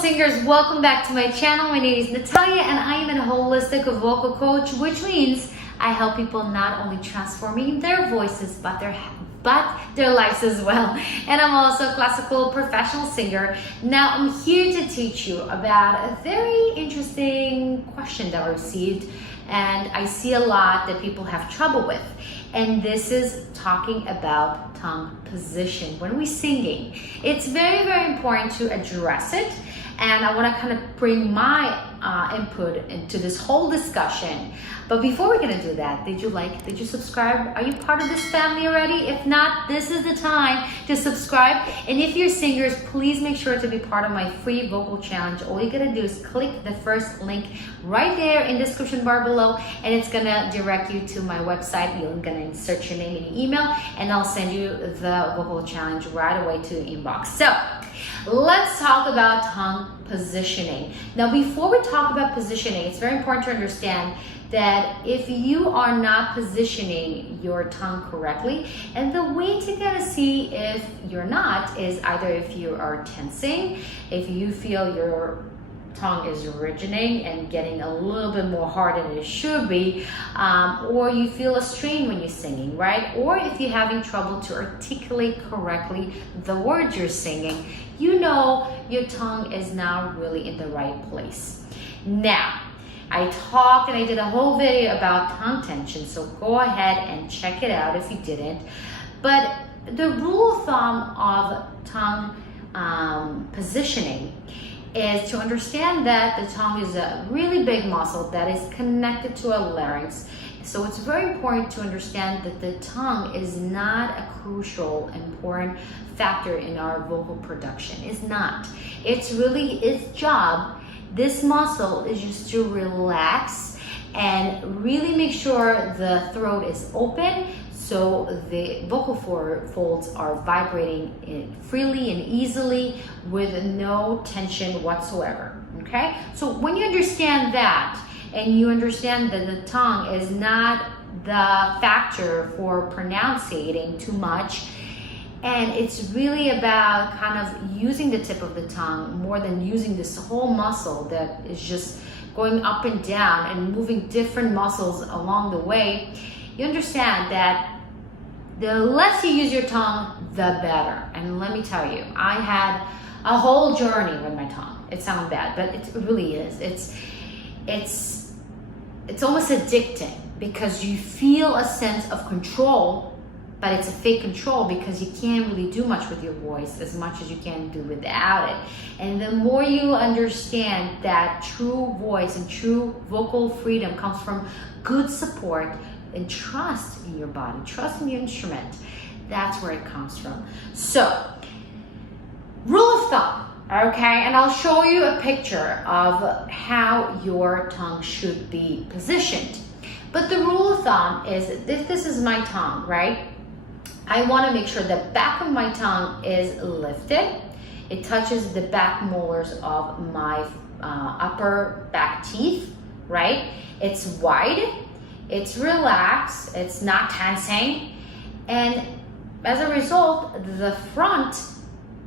singers, welcome back to my channel. My name is Natalia and I am a holistic vocal coach, which means I help people not only transforming their voices but their lives as well. And I'm also a classical professional singer. Now I'm here to teach you about a very interesting question that I received and I see a lot that people have trouble with. And this is talking about tongue position when we're singing. It's very, very important to address it. And I want to kind of bring my input into this whole discussion. But before we're going to do that, did you subscribe? Are you part of this family already? If not, this is the time to subscribe. And if you're singers, please make sure to be part of my free vocal challenge. All you got to do is click the first link right there in the description bar below, and it's going to direct you to my website. You're going to insert your name in your email, and I'll send you the vocal challenge right away to your inbox. So let's talk about tongue positioning. Now, before we talk about positioning, it's very important to understand that if you are not positioning your tongue correctly, and the way to kind of see if you're not is either if you are tensing, if you feel your tongue is originating and getting a little bit more hard than it should be, or you feel a strain when you're singing, right? Or if you're having trouble to articulate correctly the words you're singing, you know your tongue is not really in the right place. Now, I talked and I did a whole video about tongue tension, so go ahead and check it out if you didn't. But the rule of thumb of tongue positioning is to understand that the tongue is a really big muscle that is connected to our larynx. So it's very important to understand that the tongue is not a crucial, important factor in our vocal production. It's not. It's really its job. This muscle is just to relax and really make sure the throat is open so the vocal folds are vibrating freely and easily with no tension whatsoever, okay? So when you understand that and you understand that the tongue is not the factor for pronunciating too much, and it's really about kind of using the tip of the tongue more than using this whole muscle that is just going up and down and moving different muscles along the way, you understand that the less you use your tongue, the better. And let me tell you, I had a whole journey with my tongue. It sounds bad, but it really is. It's almost addicting because you feel a sense of control, but it's a fake control because you can't really do much with your voice as much as you can do without it. And the more you understand that true voice and true vocal freedom comes from good support and trust in your body, trust in your instrument, that's where it comes from. So, rule of thumb, okay? And I'll show you a picture of how your tongue should be positioned. But the rule of thumb is, if this is my tongue, right? I want to make sure the back of my tongue is lifted. It touches the back molars of my upper back teeth, right? It's wide, it's relaxed, it's not tensing. And as a result, the front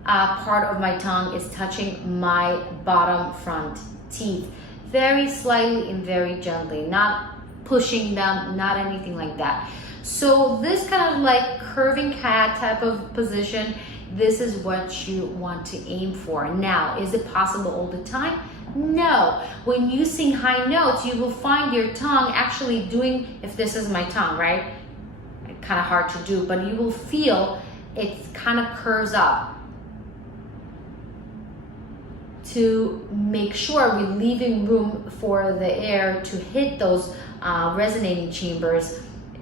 part of my tongue is touching my bottom front teeth very slightly and very gently, not pushing them, not anything like that. So this kind of like curving cat type of position, this is what you want to aim for. Now, is it possible all the time? No. When you sing high notes, you will find your tongue actually doing, if this is my tongue, right? Kind of hard to do, but you will feel it kind of curves up to make sure we're leaving room for the air to hit those resonating chambers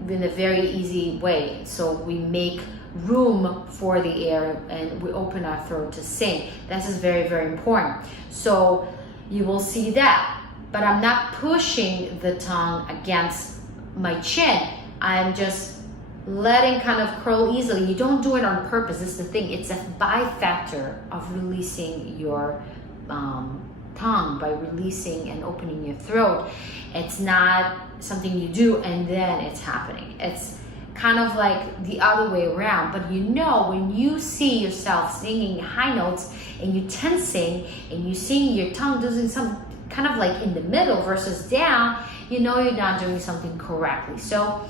in a very easy way. So we make room for the air and we open our throat to sing. This is very, very important. So you will see that, but I'm not pushing the tongue against my chin. I'm just letting kind of curl easily. You don't do it on purpose. This is the thing. It's a byfactor of releasing your tongue by releasing and opening your throat. It's not something you do and then it's happening. It's kind of like the other way around. But you know, when you see yourself singing high notes and you tensing and you seeing your tongue doing some kind of like in the middle versus down, you know you're not doing something correctly. So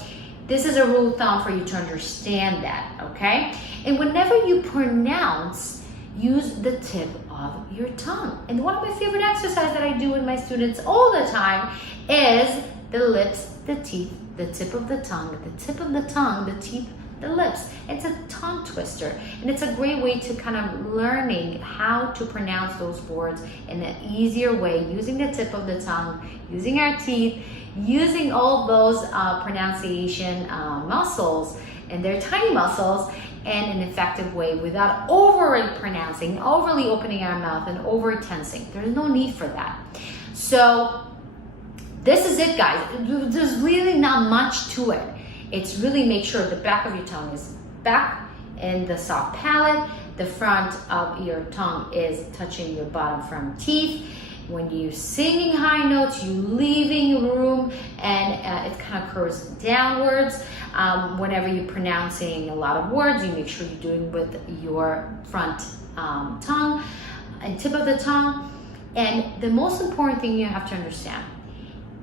this is a rule of thumb for you to understand that, okay? And whenever you pronounce, use the tip of your tongue. And one of my favorite exercises that I do with my students all the time is the lips, the teeth, the tip of the tongue, the tip of the tongue, the teeth, the lips. It's a tongue twister, and it's a great way to kind of learning how to pronounce those words in an easier way, using the tip of the tongue, using our teeth, using all those pronunciation muscles, and they're tiny muscles, in an effective way without overly pronouncing, overly opening our mouth, and over tensing. There's no need for that. So this is it, guys. There's really not much to it. It's really make sure the back of your tongue is back in the soft palate. The front of your tongue is touching your bottom front teeth. When you're singing high notes, you're leaving room, and it kind of curves downwards. Whenever you're pronouncing a lot of words, you make sure you're doing with your front tongue and tip of the tongue. And the most important thing you have to understand,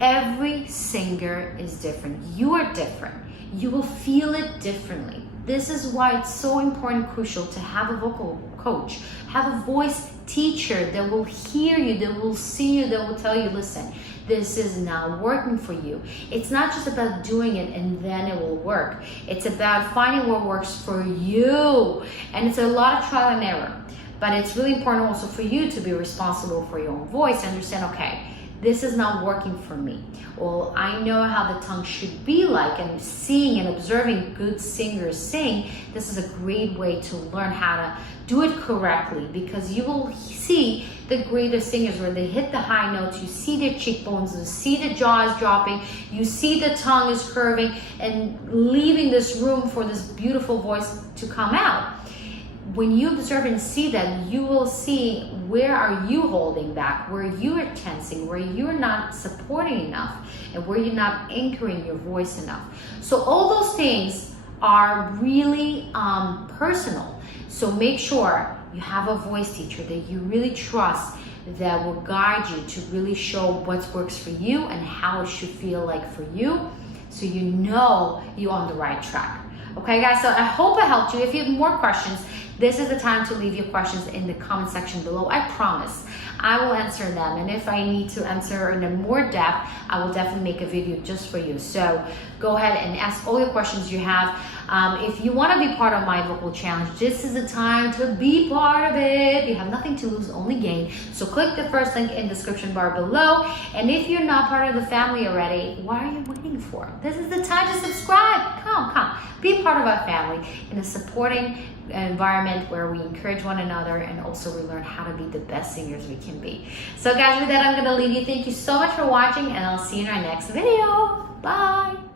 every singer is different. You are different. You will feel it differently. This is why it's so important, crucial to have a vocal coach, have a voice teacher that will hear you, that will see you, that will tell you, listen, this is not working for you. It's not just about doing it and then it will work. It's about finding what works for you. And it's a lot of trial and error. But it's really important also for you to be responsible for your own voice, understand, okay, this is not working for me. Well, I know how the tongue should be like, and seeing and observing good singers sing, this is a great way to learn how to do it correctly, because you will see the greater singers where they hit the high notes, you see their cheekbones, you see the jaws dropping, you see the tongue is curving and leaving this room for this beautiful voice to come out. When you observe and see that, you will see where are you holding back, where you are tensing, where you're not supporting enough, and where you're not anchoring your voice enough. So all those things are really personal. So make sure you have a voice teacher that you really trust, that will guide you to really show what works for you and how it should feel like for you, so you know you're on the right track. Okay, guys, so I hope I helped you. If you have more questions, this is the time to leave your questions in the comment section below. I promise I will answer them. And if I need to answer in a more depth, I will definitely make a video just for you. So go ahead and ask all your questions you have. If you want to be part of my vocal challenge, this is the time to be part of it. You have nothing to lose, only gain. So click the first link in the description bar below. And if you're not part of the family already, what are you waiting for? This is the time to subscribe. Come. Be part of our family in a supporting environment where we encourage one another, and also we learn how to be the best singers we can be. So guys, with that, I'm going to leave you. Thank you so much for watching, and I'll see you in our next video. Bye.